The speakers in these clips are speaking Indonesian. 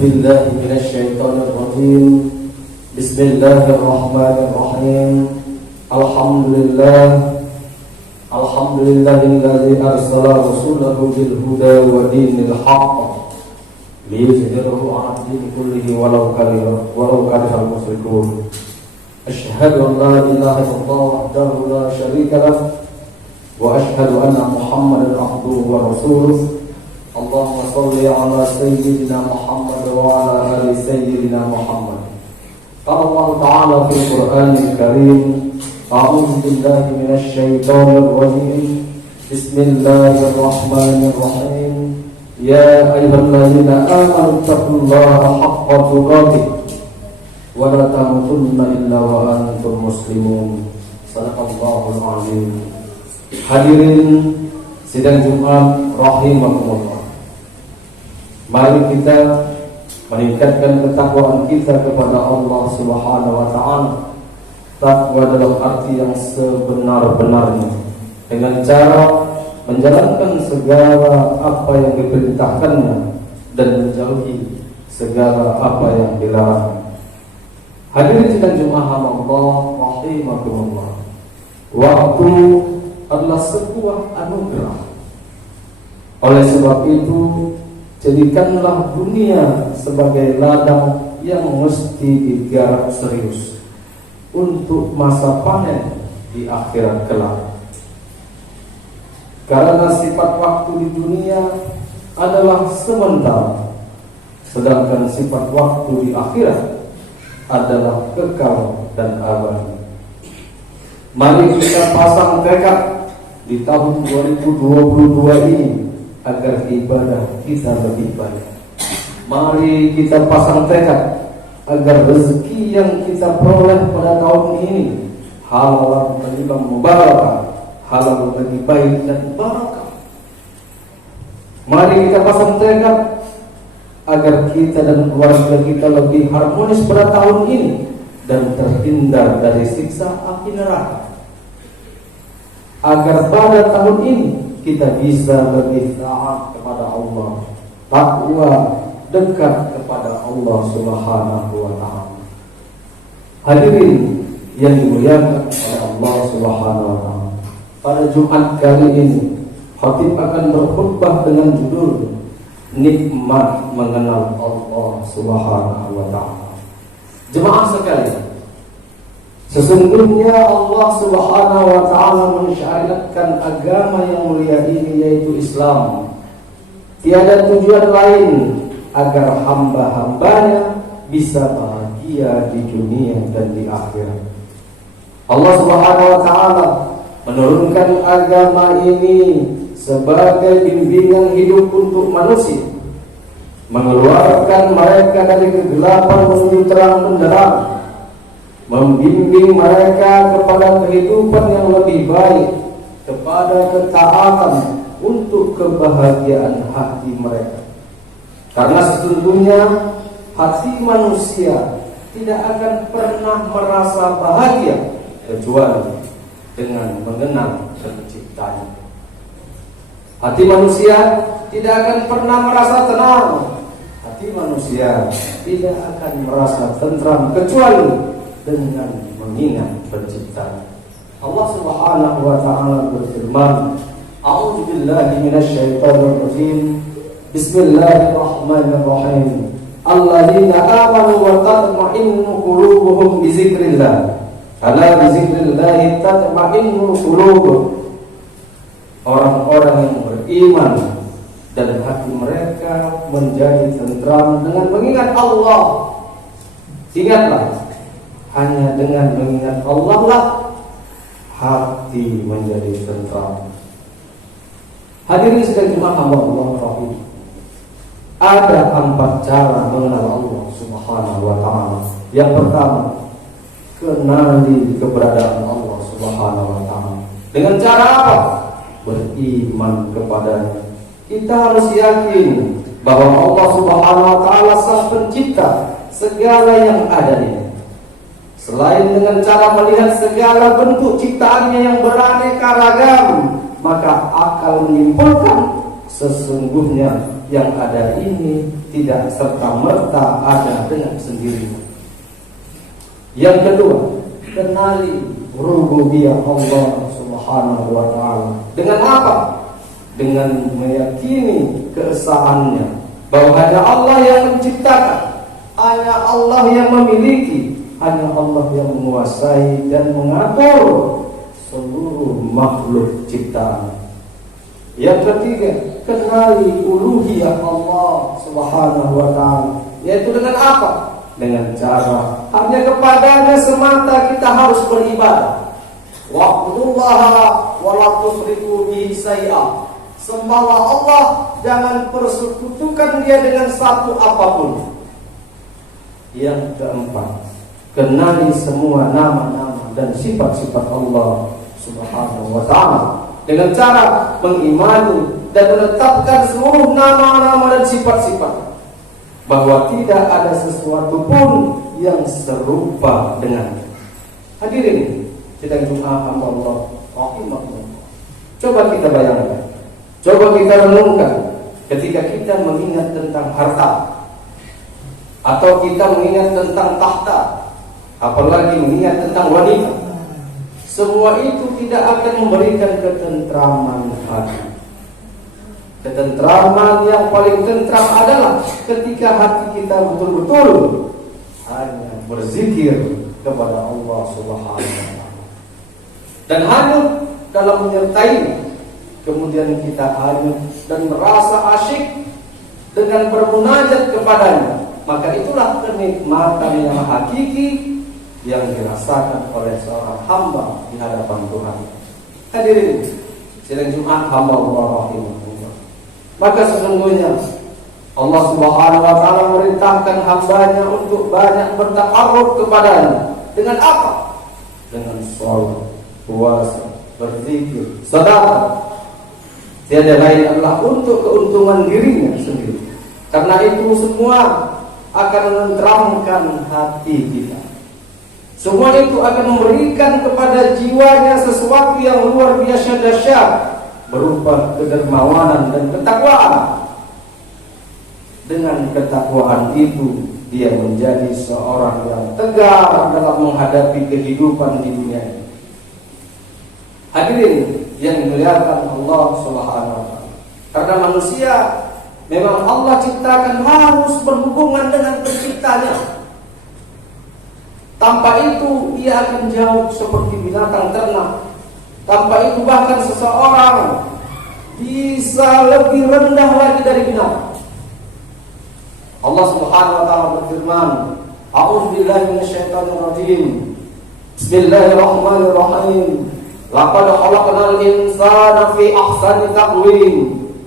بالله من الشيطان الرجيم. بسم الله الرحمن الرحيم. الحمد لله الذي أرسل رسوله بالهدى ودين الحق ليظهره على الدين كله ولو كره المشركون. أشهد أن لا إله إلا الله وحده لا شريك له وأشهد أن محمدا عبده ورسوله. اللهم صل على سيدنا محمد وعلى آل سيدنا محمد. قال الله تعالى في القرآن الكريم: أعوذ بالله من الشيطان الرجيم. بسم الله الرحمن الرحيم. يا أيها الذين آمنوا اتقوا الله حق تقاته ولا تموتن إلا وأنتم مسلمون. Sadaqallahul azim. Hadirin sidang Jumat rahimakumullah. Mari kita meningkatkan ketakwaan kita kepada Allah Subhanahu wa taala. Takwa dalam arti yang sebenar-benarnya, dengan cara menjalankan segala apa yang diperintahkannya dan menjauhi segala apa yang dilarang. Hadirin sidang Jumat Allah rahimakumullah. Waktu adalah sebuah anugerah. Oleh sebab itu, jadikanlah dunia sebagai ladang yang mesti digarap serius untuk masa panen di akhirat kelak. Karena sifat waktu di dunia adalah sementara, sedangkan sifat waktu di akhirat adalah kekal dan abadi. Mari kita pasang tekad di tahun 2022 ini agar ibadah kita lebih baik. Mari kita pasang tekad agar rezeki yang kita peroleh pada tahun ini halal bagi mubarak, halal bagi baik dan barakah. Mari kita pasang tekad agar kita dan keluarga kita lebih harmonis pada tahun ini dan terhindar dari siksa api neraka. Agar pada tahun ini kita bisa lebih taat kepada Allah, takwa, dekat kepada Allah Subhanahu wa taala. Hadirin yang dimuliakan oleh Allah Subhanahu wa taala, pada Jumat kali ini khatib akan berkhutbah dengan judul Nikmat Mengenal Allah Subhanahu wa taala. Jemaah sekalian, sesungguhnya Allah Subhanahu wa taala mensyariatkan agama yang mulia ini, yaitu Islam. Tiada tujuan lain agar hamba-hambanya bisa bahagia di dunia dan di akhirat. Allah Subhanahu wa taala menurunkan agama ini sebagai bimbingan hidup untuk manusia, mengeluarkan mereka dari kegelapan menuju terang benderang, membimbing mereka kepada kehidupan yang lebih baik, kepada ketaatan untuk kebahagiaan hati mereka. Karena sesungguhnya hati manusia tidak akan pernah merasa bahagia kecuali dengan mengenal Penciptanya. Hati manusia tidak akan pernah merasa tenang, hati manusia tidak akan merasa tentram kecuali dengan mengingat Penciptanya. Allah Subhanahu wa taala berfirman: A'udzu billahi minasyaitonir rajim. Bismillahirrahmanirrahim. Alladzina amanu wa tatma'innu qulubuhum bi dzikrillah. Ala bi dzikrillah tatma'innu qulub. Orang-orang yang beriman dan hati mereka menjadi tentram dengan mengingat Allah. Ingatlah, hanya dengan mengingat Allah lah hati menjadi tentram. Hadirin sedang jemaah Allah rahim. Ada 4 cara mengenal Allah Subhanahu wa taala. Yang pertama, kenali keberadaan Allah Subhanahu wa taala. Dengan cara apa? Beriman kepadanya. Kita harus yakin bahwa Allah Subhanahu wa taala Sang Pencipta segala yang ada ini. Selain dengan cara melihat segala bentuk ciptaannya yang beraneka ragam, maka akal menyimpulkan sesungguhnya yang ada ini tidak serta-merta ada dengan sendirinya. Yang kedua, kenali rububiyah Allah Subhanahu wa ta'ala. Dengan apa? Dengan meyakini keesaannya, bahwa hanya Allah yang menciptakan, hanya Allah yang memiliki, hanya Allah yang menguasai dan mengatur seluruh makhluk ciptaan. Yang ketiga, kenali uluhiyah Allah Subhanahu wa ta'ala, yaitu dengan apa? Dengan cara hanya kepadanya semata kita harus beribadah. Wa'budullaha wa la tusyriku bihi syai'a. Sembahlah Allah, jangan persekutukan Dia dengan satu apapun. Yang keempat, kenali semua nama-nama dan sifat-sifat Allah Subhanahu wa ta'ala dengan cara mengimani dan menetapkan seluruh nama-nama dan sifat-sifat, bahwa tidak ada sesuatu pun yang serupa dengannya. Hadirin sidang Jumat hamba Allah rahimahullah. Coba kita bayangkan, coba kita renungkan, ketika kita mengingat tentang harta, atau kita mengingat tentang tahta, apalagi mengingat tentang wanita, semua itu tidak akan memberikan ketentraman hati. Ketentraman yang paling tentram adalah ketika hati kita betul-betul hanya berzikir kepada Allah Subhanahu wa ta'ala dan hanyut dalam menyertai. Kemudian kita hanyut dan merasa asyik dengan bermunajat kepadanya. Maka itulah kenikmatan yang hakiki yang dirasakan oleh seorang hamba di hadapan Tuhan. Hadirin sidang Jumat hamba Allah rahimahullah. Maka sesungguhnya Allah Subhanahu wa ta'ala memerintahkan hambanya untuk banyak bertakarrub kepadanya. Dengan apa? Dengan salat, puasa, berzikir, sedekah. Tiada lain adalah untuk keuntungan dirinya sendiri. Karena itu semua akan menenteramkan hati kita. Semua itu akan memberikan kepada jiwanya sesuatu yang luar biasa dahsyat, berupa kedermawanan dan ketakwaan. Dengan ketakwaan itu dia menjadi seorang yang tegar dalam menghadapi kehidupan di dunia ini. Hadirin yang dimuliakan Allah Subhanahu wa ta'ala. Karena manusia memang Allah ciptakan harus berhubungan dengan penciptanya. Tanpa itu ia akan jauh seperti binatang ternak. Tanpa itu bahkan seseorang bisa lebih rendah lagi dari binatang. Allah Subhanahu wa ta'ala berfirman, A'udzubillahi minasyaitonir rajim. Bismillahirrahmanirrahim. Laqad khalaqnal insana fi ahsani taqwim,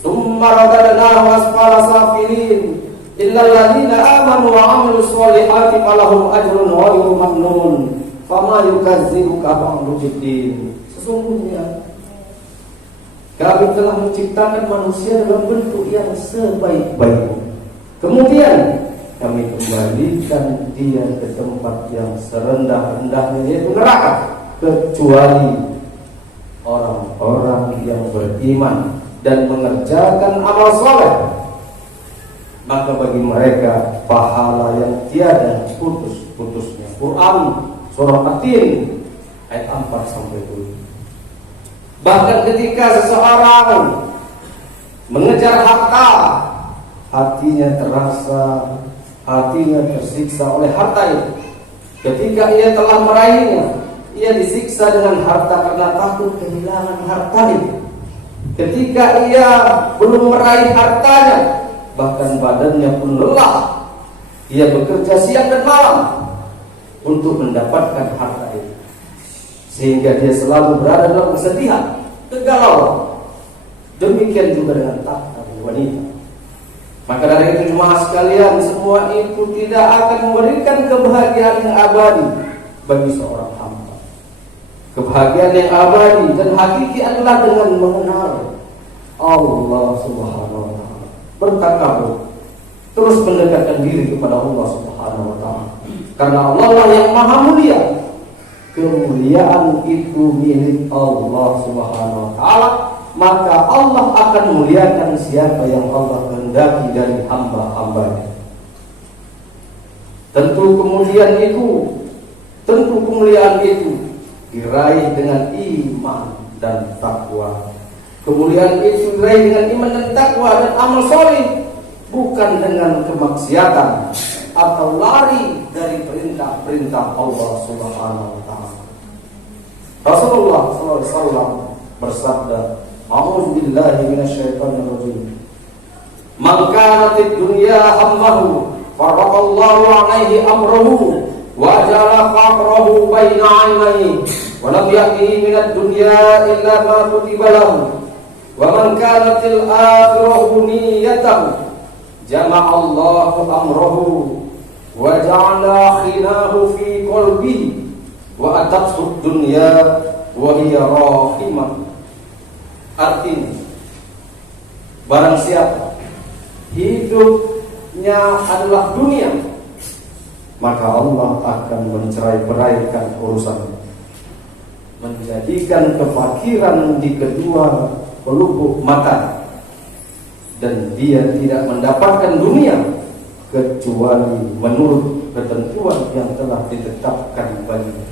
tsumma radadnahu asfala safilin. Illal ladzina amanu wa 'amilus sholihati falahum ajrun ghairu mamnun. Fama yukazzibuka ba'du jiddin. Sesungguhnya kami telah menciptakan manusia dalam bentuk yang sebaik-baiknya. Kemudian kami kembalikan dia ke tempat yang serendah-rendahnya, yaitu neraka, kecuali orang-orang yang beriman dan mengerjakan amal soleh. Maka bagi mereka pahala yang tiada putus-putusnya. Quran surah At-Tin ayat 4-7. Bahkan ketika seseorang mengejar harta, hatinya tersiksa oleh harta itu. Ketika ia telah meraihnya, ia disiksa dengan harta karena takut kehilangan harta itu. Ketika ia belum meraih hartanya, bahkan badannya pun lelah, ia bekerja siang dan malam untuk mendapatkan harta itu, sehingga dia selalu berada dalam kesedihan, kegalauan. Demikian juga dengan tahta wanita. Maka dari itu jemaah sekalian, semua itu tidak akan memberikan kebahagiaan yang abadi bagi seorang hamba. Kebahagiaan yang abadi dan hakiki adalah dengan mengenal Allah Subhanahu wa ta'ala, bertakabur, terus mendekatkan diri kepada Allah Subhanahu wa ta'ala. Karena Allah lah yang maha mulia. Kemuliaan itu milik Allah Subhanahu wa ta'ala, maka Allah akan muliakan siapa yang Allah kehendaki dari hamba-hambanya. Tentu kemuliaan itu diraih dengan iman dan takwa. Kemuliaan itu diraih dengan iman dan takwa dan amal soleh, bukan dengan kemaksiatan atau lari dari perintah-perintah Allah Subhanahu wa taala. Rasulullah sallallahu alaihi wasallam bersabda, "A'udzu billahi minasyaitonir rajim. Man kanatid dunya hammahu, faraqallahu 'alaihi amrahu wa ja'ala faqrahu baina 'ainaihi, wa lam ya'tihi minad dunya illa ma kutiba lahu. Wa man kanatil akhiratu niyyatahu, jama'a Allahu amrahu wa ja'ala khinahu fi qalbihi wa atathu dunya wa hiya rahimah." Artinya, barang siapa hidupnya adalah dunia, maka Allah akan mencerai-beraikan urusan, menjadikan kefakiran di kedua pelupuk mata, dan dia tidak mendapatkan dunia kecuali menurut ketentuan yang telah ditetapkan baginya.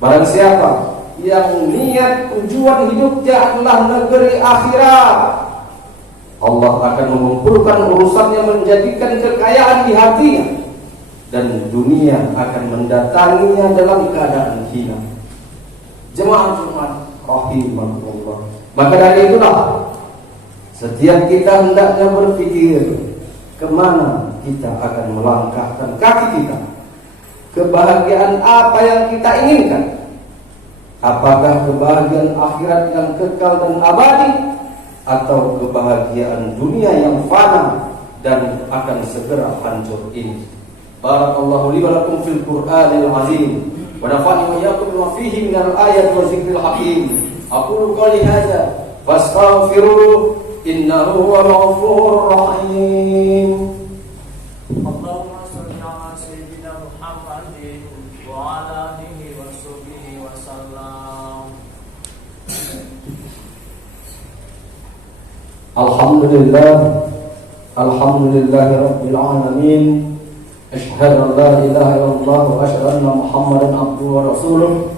Barang siapa yang niat tujuan hidupnya adalah negeri akhirat, Allah akan mengumpulkan urusannya, menjadikan kekayaan di hatinya, dan dunia akan mendatanginya dalam keadaan hina. Jemaah rahimahullah. Maka dari itulah setiap kita hendaknya berpikir kemana kita akan melangkahkan kaki kita. Kebahagiaan apa yang kita inginkan? Apakah kebahagiaan akhirat yang kekal dan abadi, atau kebahagiaan dunia yang fana dan akan segera hancur ini? Barakallahu li wa lakum fil Qur'anil azim, wa nafa'ani wa iyyakum bima fihi minal ayati wa dzikril hakim. Aqulu qouli hadza fastaghfiruhu innahu huwal ghafurur rahim. Allahumma shalli ala sayyidina Muhammadin wa ala alihi wa sahbihi wa sallam. Alhamdulillahi rabbil alamin. Asyhadu an la ilaha illallah wa asyhadu anna Muhammadan abduhu wa rasuluh.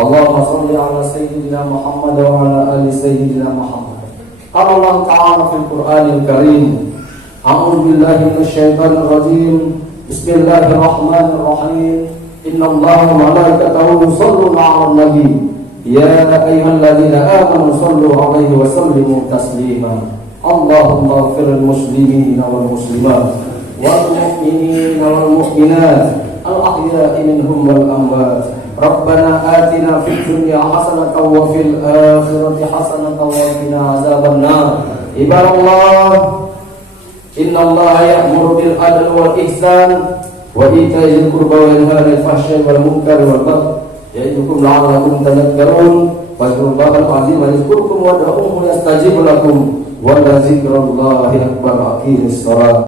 Allahumma shalli ala sayyidina Muhammad wa ala ali sayyidina Muhammad. Qala Allah ta'ala fil Qur'anil Karim, a'udzu billahi minasyaitonir rajim. Bismillahirrahmanirrahim. Innallaha wa malaikatahu yusholluna 'alan nabi. Ya ayyuhalladzina amanu shallu 'alaihi wa sallimu taslima. Allahumma ighfir lil muslimina wal muslimat wal mu'minina wal mu'minat al ahya'i minhum wal amwat. Rabbana atina fid dunya hasanatan wa fil akhirati hasanatan wa qina azaban nar. Ibadallah, innallaha ya'muru bil adli wal ihsan wa ita'i dzil qurba wa yanha 'anil fahsya'i wal munkari wal baghi ya'idukum la'allakum tadhakkarun. Fadhkurullahal azim yadhkurkum wa ud'uuhu yastajib lakum wa la dzikrullahi akbar. Aqimis shalah.